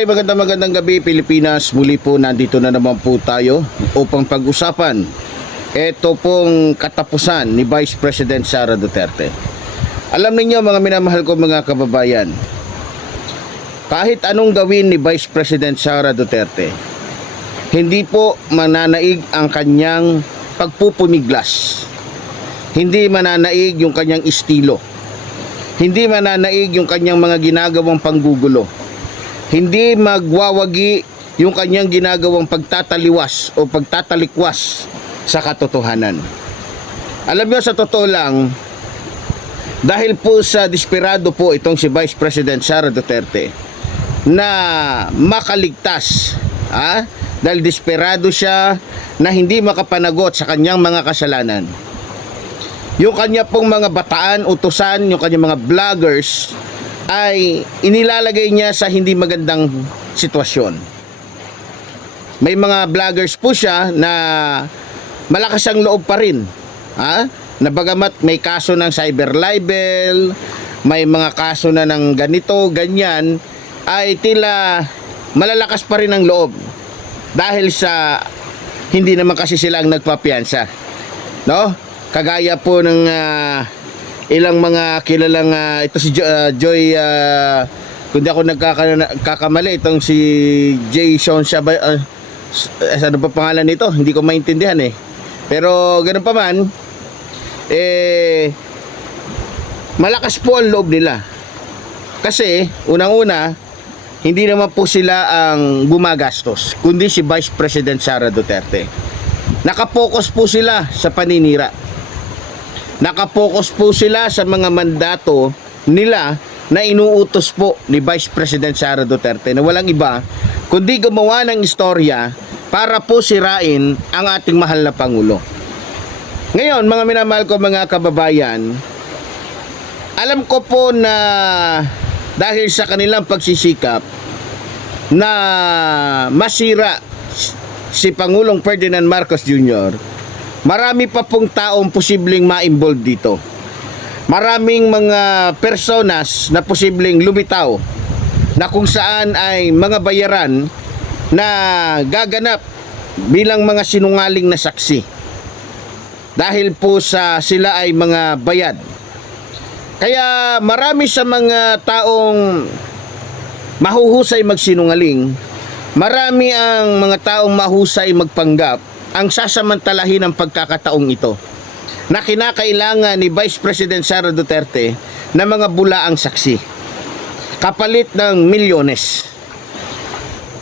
Okay, magandang gabi Pilipinas. Muli po nandito na naman po tayo upang pag-usapan ito pong katapusan ni Vice President Sara Duterte. Alam niyo mga minamahal ko mga kababayan, kahit anong gawin ni Vice President Sara Duterte, hindi po mananaig ang kanyang pagpupumiglas. Hindi mananaig yung kanyang estilo. Hindi mananaig yung kanyang mga ginagawang panggugulo. Hindi magwawagi yung kanyang ginagawang pagtataliwas o pagtatalikwas sa katotohanan. Alam niyo, sa totoo lang, dahil po sa desperado po itong si Vice President Sara Duterte na makaligtas, dahil desperado siya na hindi makapanagot sa kanyang mga kasalanan. Yung kanya pong mga bataan, utusan, yung kanyang mga vloggers ay inilalagay niya sa hindi magandang sitwasyon. May mga vloggers po siya na malakas ang loob pa rin, na bagamat may kaso ng cyber libel, may mga kaso na ng ganito, ganyan, ay tila malalakas pa rin ang loob dahil sa hindi naman kasi sila ang nagpapiyansa, no? Kagaya po ng ilang mga kilalang ito si Joy, kung di ako nagkakamali, itong si Jason Shabay, ano pa pangalan nito? Hindi ko maintindihan pero ganun pa man, malakas po ang loob nila. Kasi unang-una, hindi naman po sila ang gumagastos, kundi si Vice President Sara Duterte. Nakapokus po sila sa paninira. Nakapokus po sila sa mga mandato nila na inuutos po ni Vice President Sara Duterte na walang iba kundi gumawa ng istorya para po sirain ang ating mahal na Pangulo. Ngayon, mga minamahal ko mga kababayan, alam ko po na dahil sa kanilang pagsisikap na masira si Pangulong Ferdinand Marcos Jr., marami pa pong taong posibleng ma-involve dito. Maraming mga personas na posibleng lumitaw na kung saan ay mga bayaran na gaganap bilang mga sinungaling na saksi. Dahil po sa sila ay mga bayad. Kaya marami sa mga taong mahuhusay magsinungaling, marami ang mga taong mahusay magpanggap ang sasamantalahin ng pagkakataong ito na kinakailangan ni Vice President Sara Duterte na mga bulaang saksi kapalit ng milyones.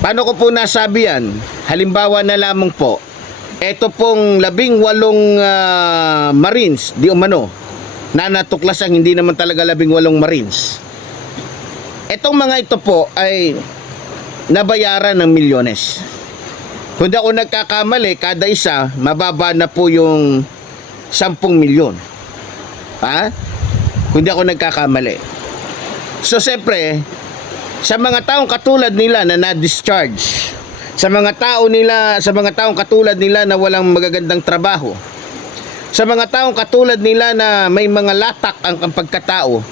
Paano ko po nasabi yan? Halimbawa na lamang po, ito pong 18 Marines di umano na natuklas ang hindi naman talaga 18 Marines. Itong mga ito po ay nabayaran ng milyones. Kung di ako nagkakamali, kada isa, mababa na po yung 10 milyon. Kung di ako nagkakamali. So, siyempre, sa mga taong katulad nila na na-discharge, sa mga taong katulad nila na walang magagandang trabaho, sa mga taong katulad nila na may mga latak ang pagkatao,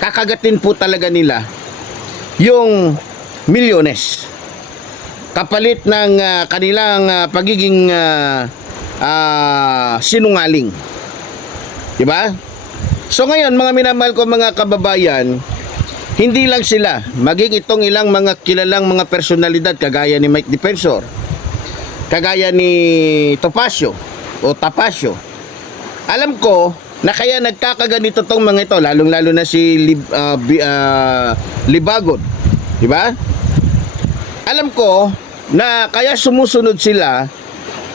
kakagatin po talaga nila yung milyones kapalit ng kanilang pagiging sinungaling. Diba? So ngayon, mga minamahal ko mga kababayan, hindi lang sila, maging itong ilang mga kilalang mga personalidad kagaya ni Mike Defensor, kagaya ni Topacio o Tapacio. Alam ko na kaya nagkakaganito tong mga ito, lalong-lalo na si Libagod. Diba? Alam ko na kaya sumusunod sila,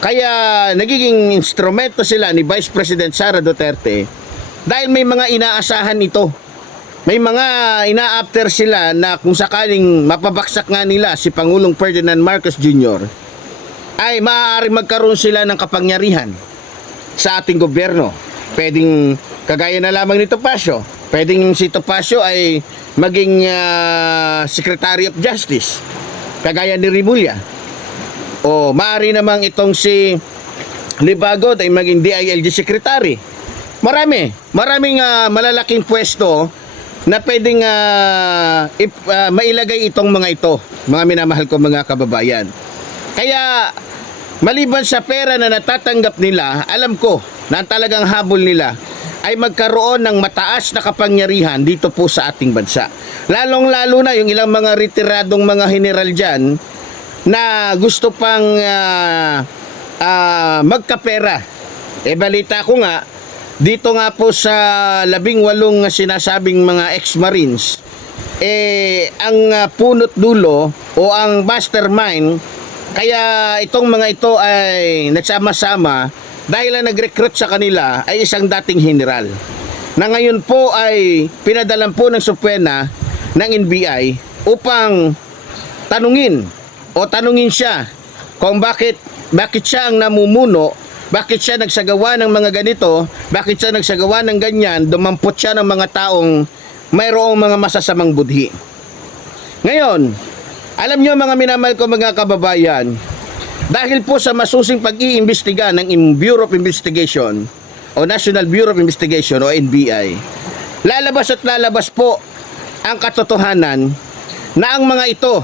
kaya nagiging instrumento sila ni Vice President Sara Duterte dahil may mga inaasahan ito. May mga ina-after sila na kung sakaling mapabaksak nga nila si Pangulong Ferdinand Marcos Jr., ay maaari magkaroon sila ng kapangyarihan sa ating gobyerno. Pwedeng kagaya na lamang ni Topacio. Pwedeng si Topacio ay maging Secretary of Justice kagaya ni Rimulya. O maaari namang itong si Libagod ay maging DILG Secretary. Maraming malalaking pwesto na pwedeng mailagay itong mga ito mga minamahal ko mga kababayan. Kaya maliban sa pera na natatanggap nila, alam ko na ang talagang habol nila ay magkaroon ng mataas na kapangyarihan dito po sa ating bansa. Lalong-lalo na yung ilang mga retiradong mga general dyan na gusto pang magkapera. Balita ko nga, dito nga po sa 18 sinasabing mga ex-marines, ang punot dulo o ang mastermind, kaya itong mga ito ay nagsama-sama dahil ang nag-recruit sa kanila ay isang dating general na ngayon po ay pinadalan po ng Supwena ng NBI upang tanungin siya kung bakit siya ang namumuno, bakit siya nagsagawa ng mga ganito, bakit siya nagsagawa ng ganyan, dumampot siya ng mga taong mayroong mga masasamang budhi. Ngayon, alam nyo mga minamahal ko mga kababayan, dahil po sa masusing pag-iimbestiga ng Bureau of Investigation o National Bureau of Investigation o NBI, lalabas at lalabas po ang katotohanan na ang mga ito,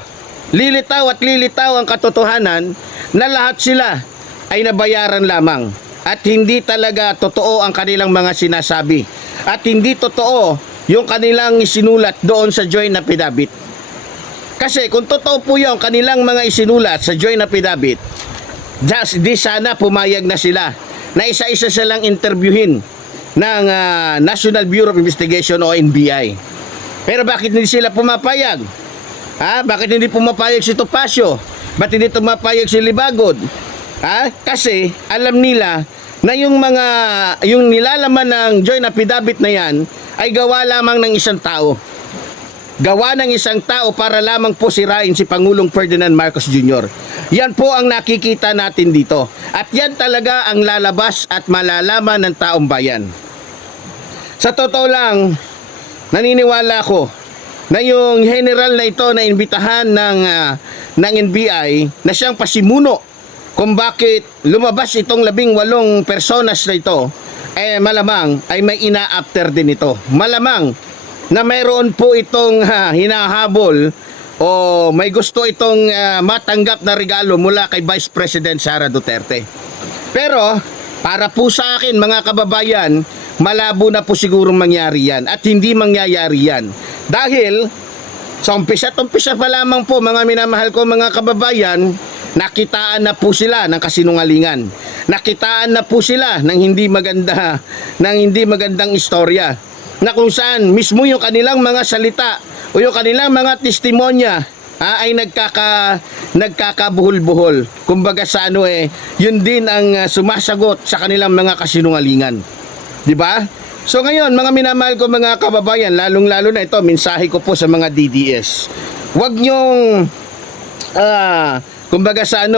lilitaw at lilitaw ang katotohanan na lahat sila ay nabayaran lamang at hindi talaga totoo ang kanilang mga sinasabi at hindi totoo yung kanilang isinulat doon sa joint affidavit. Kasi kung totoo po yung kanilang mga isinulat sa joint affidavit, di sana pumayag na sila na isa-isa silang interviewin ng National Bureau of Investigation o NBI. Pero bakit hindi sila pumapayag? Bakit hindi pumapayag si Topacio? Bakit hindi pumapayag si Libagod? Kasi alam nila na yung nilalaman ng joint affidavit na yan ay gawa lamang ng isang tao. Gawa ng isang tao para lamang po sirain si Pangulong Ferdinand Marcos Jr. Yan po ang nakikita natin dito. At yan talaga ang lalabas at malalaman ng taong bayan. Sa totoo lang, naniniwala ko na yung general na ito na imbitahan ng NBI na siyang pasimuno kung bakit lumabas itong 18 personas na ito, malamang ay may ina-after din ito. Malamang na mayroon po itong hinahabol o may gusto itong matanggap na regalo mula kay Vice President Sara Duterte. Pero para po sa akin mga kababayan, malabo na po sigurong mangyari yan at hindi mangyayari yan. Dahil sa umpisa pa lamang po mga minamahal ko mga kababayan, nakitaan na po sila ng kasinungalingan. Nakitaan na po sila ng hindi magandang istorya. Na kung saan mismo yung kanilang mga salita o yung kanilang mga testimonya ay nagkakabuhol-buhol. Kumbaga sa yun din ang sumasagot sa kanilang mga kasinungalingan. 'Di ba? So ngayon, mga minamahal ko mga kababayan, lalong-lalo na ito, mensahe ko po sa mga DDS. Huwag nyong kumbaga sa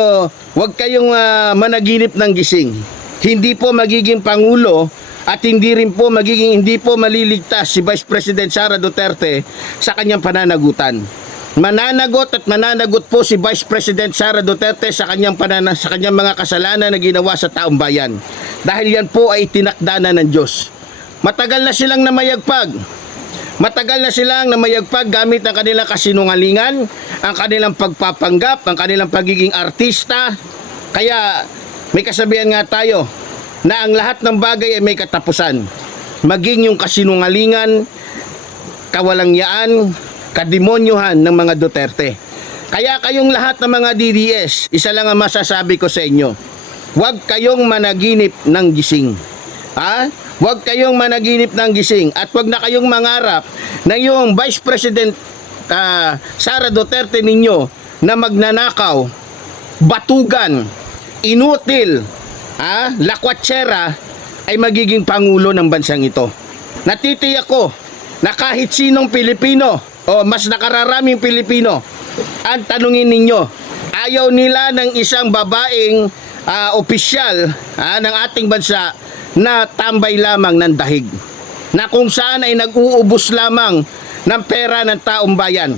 huwag kayong managinip ng gising. Hindi po magiging pangulo at hindi po maliligtas si Vice President Sara Duterte sa kanyang pananagutan. Mananagot po si Vice President Sara Duterte sa kanyang mga kasalanan na ginawa sa taong bayan. Dahil yan po ay tinakda na ng Diyos. Matagal na silang namayagpag. Gamit ang kanilang kasinungalingan, ang kanilang pagpapanggap, ang kanilang pagiging artista. Kaya may kasabihan nga tayo na ang lahat ng bagay ay may katapusan. Maging yung kasinungalingan, kawalangyaan, kademonyohan ng mga Duterte. Kaya kayong lahat ng mga DDS, isa lang ang masasabi ko sa inyo. Huwag kayong managinip ng gising. Huwag kayong managinip ng gising at huwag na kayong mangarap na yung Vice President Sara Duterte ninyo na magnanakaw, batugan, inutil, lakwatsera ay magiging pangulo ng bansang ito. Natitiyak ko na kahit sinong Pilipino o mas nakararaming Pilipino ang tanungin ninyo, ayaw nila ng isang babaeng opisyal ng ating bansa na tambay lamang ng dahig, na kung saan ay nag-uubos lamang ng pera ng taong bayan.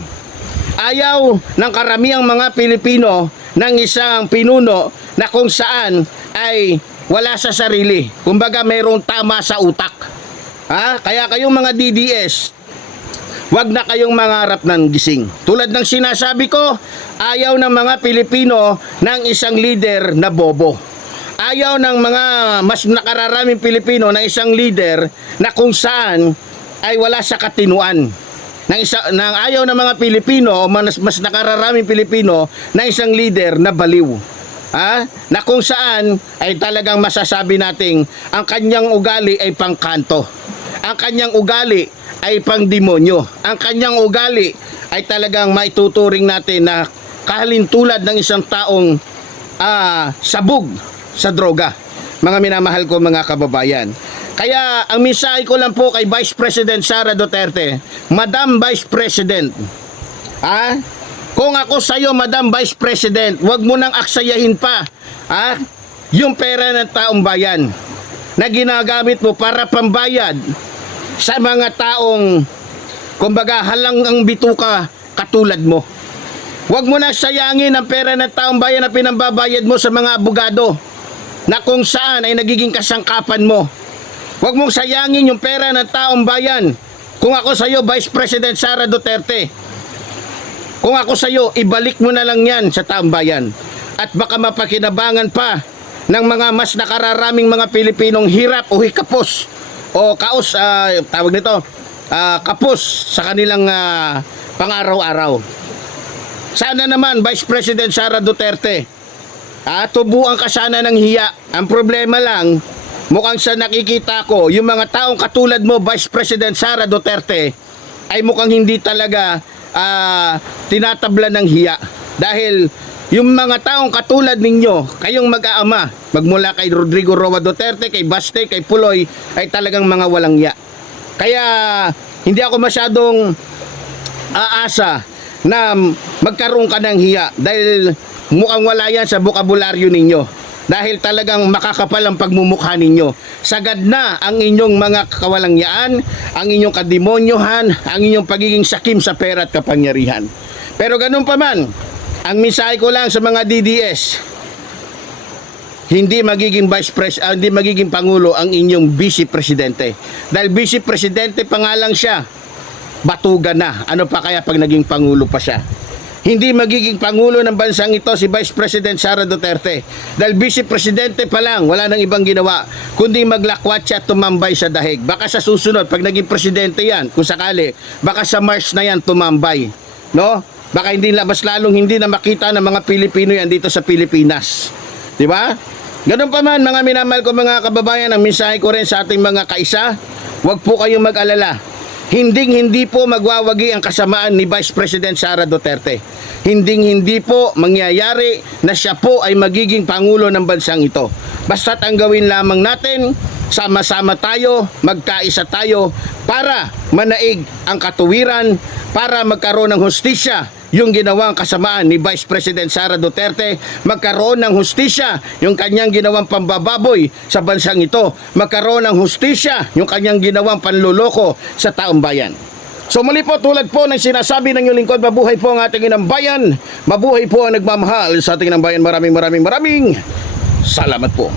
Ayaw ng karamihang mga Pilipino ng isang pinuno na kung saan ay wala sa sarili. Kumbaga mayroong tama sa utak. Kaya kayong mga DDS, wag na kayong mangarap ng gising. Tulad ng sinasabi ko, ayaw ng mga Pilipino ng isang leader na bobo. Ayaw ng mga mas nakararaming Pilipino ng isang leader na kung saan ay wala sa katinuan. Ayaw ng mga Pilipino o mas nakararaming Pilipino ng isang leader na baliw. Na kung saan ay talagang masasabi nating ang kanyang ugali ay pangkanto. Ang kanyang ugali ay pangdemonyo. Ang kanyang ugali ay talagang maituturing natin na kahalintulad ng isang taong sabog sa droga. Mga minamahal ko mga kababayan. Kaya ang mensahe ko lang po kay Vice President Sara Duterte, Madam Vice President, kung ako sa'yo, Madam Vice President, wag mo nang aksayahin pa yung pera ng taong bayan na ginagamit mo para pambayad sa mga taong kumbaga halang ang bituka katulad mo. Wag mo na sayangin ang pera ng taong bayan na pinambabayad mo sa mga abogado na kung saan ay nagiging kasangkapan mo. Huwag mong sayangin yung pera ng taong bayan. Kung ako sa'yo, Vice President Sara Duterte, kung ako sa'yo, ibalik mo na lang yan sa taong bayan. At baka mapakinabangan pa ng mga mas nakararaming mga Pilipinong hirap o hikapos o kaos, tawag nito, kapos sa kanilang pang-araw-araw. Sana naman, Vice President Sara Duterte, tubuan ka sana ng hiya. Ang problema lang, mukhang sa nakikita ko, yung mga taong katulad mo, Vice President Sara Duterte, ay mukhang hindi talaga tinatabla ng hiya. Dahil yung mga taong katulad ninyo, kayong mag-aama, magmula kay Rodrigo Roa Duterte, kay Baste, kay Puloy, ay talagang mga walang hiya. Kaya hindi ako masyadong aasa na magkaroon ka ng hiya dahil mukhang wala yan sa bokabularyo ninyo. Dahil talagang makakapal ang pagmumukha ninyo. Sagad na ang inyong mga kawalangyaan, ang inyong kademonyohan, ang inyong pagiging sakim sa pera at kapangyarihan. Pero ganun pa man, ang mensahe ko lang sa mga DDS, hindi magiging hindi magiging pangulo ang inyong vice presidente. Dahil vice presidente pa nga lang siya, batugan na. Ano pa kaya pag naging pangulo pa siya? Hindi magiging pangulo ng bansang ito si Vice President Sara Duterte. Dahil vice presidente pa lang, wala nang ibang ginawa kundi maglakwat siya at tumambay sa dahig. Baka sa susunod, pag naging presidente yan, kung sakali, baka sa March na yan tumambay. No? Baka mas lalong hindi na makita ng mga Pilipino yan dito sa Pilipinas. Di ba? Ganun pa man, mga minamahal ko mga kababayan, ang mensahe ko rin sa ating mga kaisa, huwag po kayong mag-alala. Hindi po magwawagi ang kasamaan ni Vice President Sara Duterte. Hindi po mangyayari na siya po ay magiging pangulo ng bansang ito. Basta't ang gawin lamang natin, sama-sama tayo, magkaisa tayo para manaig ang katuwiran, para magkaroon ng hustisya yung ginawang kasamaan ni Vice President Sara Duterte, magkaroon ng hustisya yung kanyang ginawang pambababoy sa bansang ito, magkaroon ng hustisya yung kanyang ginawang panluloko sa taong bayan. So muli po, tulad po ng sinasabi ng inyong lingkod, mabuhay po ang ating inang bayan, mabuhay po ang nagmamahal sa ating inang bayan. Maraming salamat po.